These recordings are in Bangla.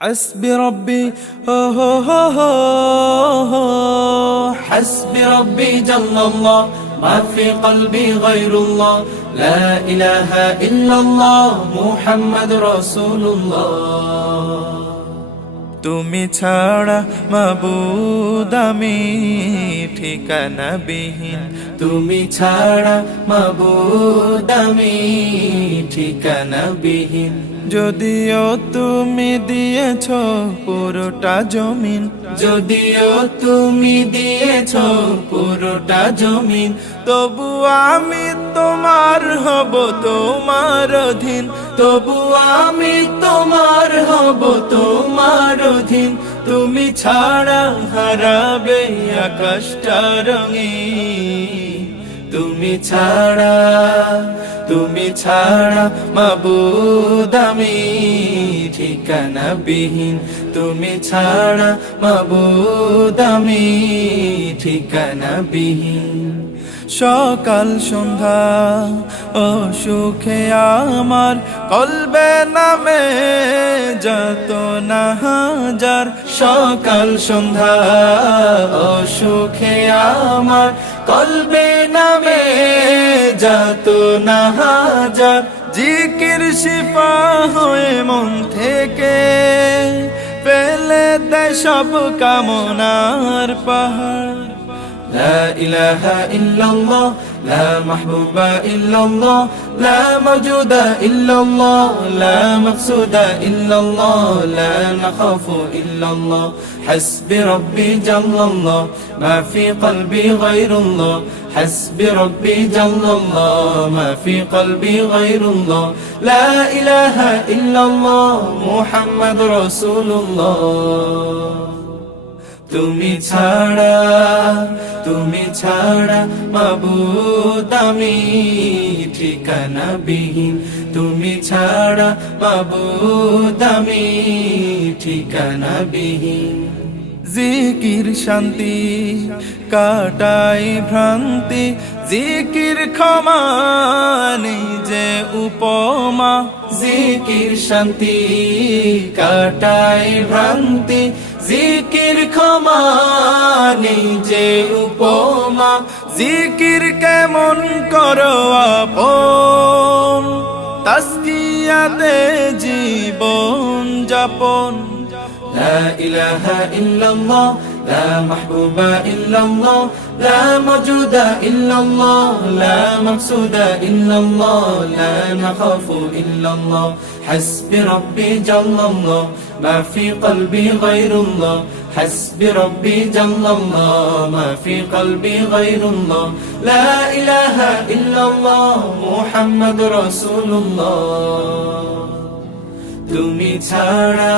حسبي ربي هو هو هو هو حسبي ربي جل الله ما في قلبي غير الله لا إله إلا الله محمد رسول الله তুমি ছাড়া মাবুদ আমি ঠিকানা বিহীন তুমি ছাড়া মাবুদ আমি ঠিকানা বিহীন যদিও তুমি দিয়েছ পুরোটা জমিন, যদিও তুমি দিয়েছ পুরোটা জমিন, তবু আমি তোমার হব তোমার অধীন, তবু আমি তোমার হব তোমার অধীন, তুমি ছাড়া হারাবে আকাশটা রঙিন, তুমি ছাড়া তুমি ছাড়া মাবুদ আমি ঠিকানা বিহীন তুমি ছাড়া মাবুদ আমি ঠিকানা বিহীন সকাল সন্ধ্যা ও সুখে আমার কলবে নামে যত না হাজার। সকাল সন্ধ্যা ও সুখে আমার কলবে যাত না হাজার জিকির শিফা হয়ে মন থেকে পেলে দেয় সব কামনার পাহাড়। لا إله إلا الله لا محبوب إلا الله لا موجود إلا الله لا مقصود إلا الله لا نخاف إلا الله حسبي ربي جل الله ما في قلبي غير الله. حسبي ربي جل الله ما في قلبي غير الله. لا إله إلا الله محمد رسول الله. তুমি ছাড়া তুমি ছাড়া মাবুদ আমি ঠিকানা বিহীন তুমি ছাড়া মাবুদ আমি ঠিকানা বিহীন জিকির শান্তি কাটাই ভ্রান্তি, জিকির ক্ষমা যে উপমা। জিকির শান্তি কাটাই ভ্রান্তি জিকির ক্ষমা নিজে উপমা। জিকির কেমন করো আপন? তাসকিয়াতে জীবন যাপন। লা ইলাহা ইল্লাল্লাহ لا محبوب إلا الله لا موجود إلا الله لا مقصود إلا الله لا نخاف إلا الله حسبي ربي جل الله ما في قلبي غير الله حسبي ربي جل الله ما في قلبي غير الله لا إله إلا الله محمد رسول الله তুমি ছাড়া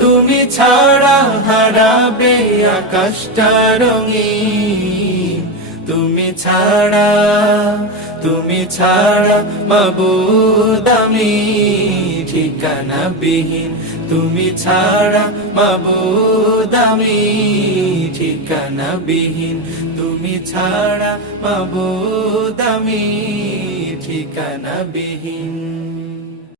তুমি ছাড়া হারাবে আকাশটা রঙিন। তুমি ছাড়া তুমি ছাড়া মাবুদ আমি ঠিকানা বিহীন তুমি ছাড়া মাবুদ আমি ঠিকানা বিহীন তুমি ছাড়া মাবুদ আমি ঠিকানা বিহীন